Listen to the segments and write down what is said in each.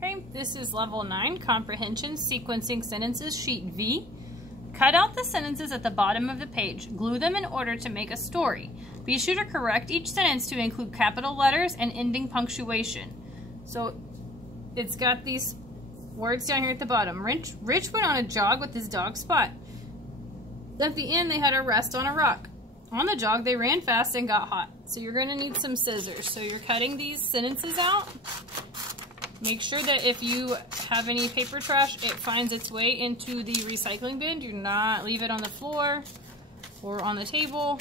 Okay, this is level 9, Comprehension, Sequencing Sentences, sheet V. Cut out the sentences at the bottom of the page. Glue them in order to make a story. Be sure to correct each sentence to include capital letters and ending punctuation. So it's got these words down here at the bottom. Rich went on a jog with his dog Spot. At the end, they had a rest on a rock. On the jog, they ran fast and got hot. So you're going to need some scissors. So you're cutting these sentences out. Make sure that if you have any paper trash, it finds its way into the recycling bin. Do not leave it on the floor or on the table.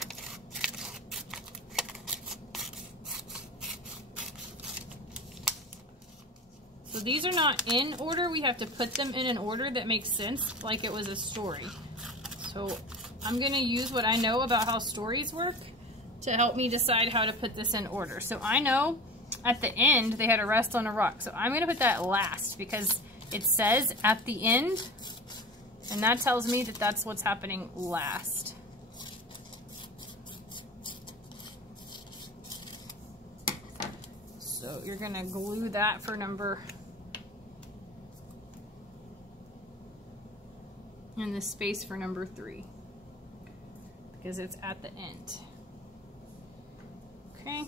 So these are not in order. We have to put them in an order that makes sense, like it was a story. So I'm going to use what I know about how stories work to help me decide how to put this in order. So I know at the end they had a rest on a rock. So I'm going to put that last because it says at the end, and that tells me that that's what's happening last. So you're going to glue that for number, in the space for number 3, because it's at the end. Okay.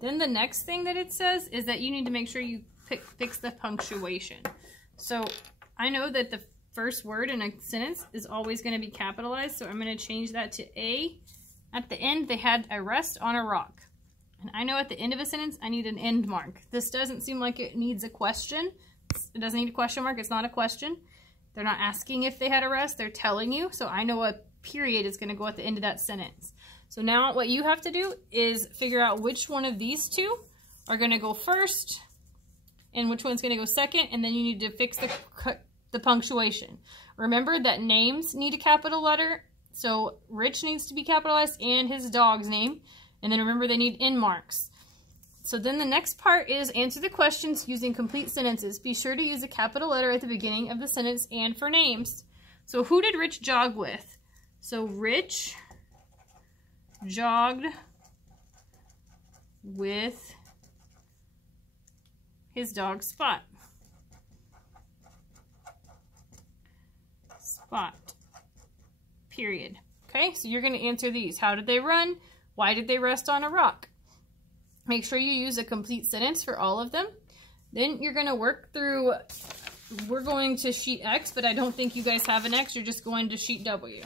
Then the next thing that it says is that you need to make sure you fix the punctuation. So I know that the first word in a sentence is always going to be capitalized, so I'm going to change that to A. At the end, they had a rest on a rock. And I know at the end of a sentence, I need an end mark. This doesn't seem like it needs a question. It doesn't need a question mark. It's not a question. They're not asking if they had a rest. They're telling you. So I know a period is going to go at the end of that sentence. So now what you have to do is figure out which one of these two are going to go first and which one's going to go second. And then you need to fix the punctuation. Remember that names need a capital letter. So Rich needs to be capitalized and his dog's name. And then remember they need end marks. So then the next part is answer the questions using complete sentences. Be sure to use a capital letter at the beginning of the sentence and for names. So who did Rich jog with? So Rich jogged with his dog Spot. Spot. Period. Okay, so you're going to answer these. How did they run? Why did they rest on a rock? Make sure you use a complete sentence for all of them. Then you're going to work through, we're going to sheet X, but I don't think you guys have an X. You're just going to sheet W.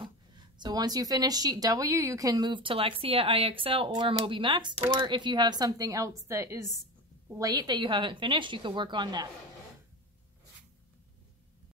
So once you finish sheet W, you can move to Lexia, IXL, or Moby Max. Or if you have something else that is late that you haven't finished, you can work on that.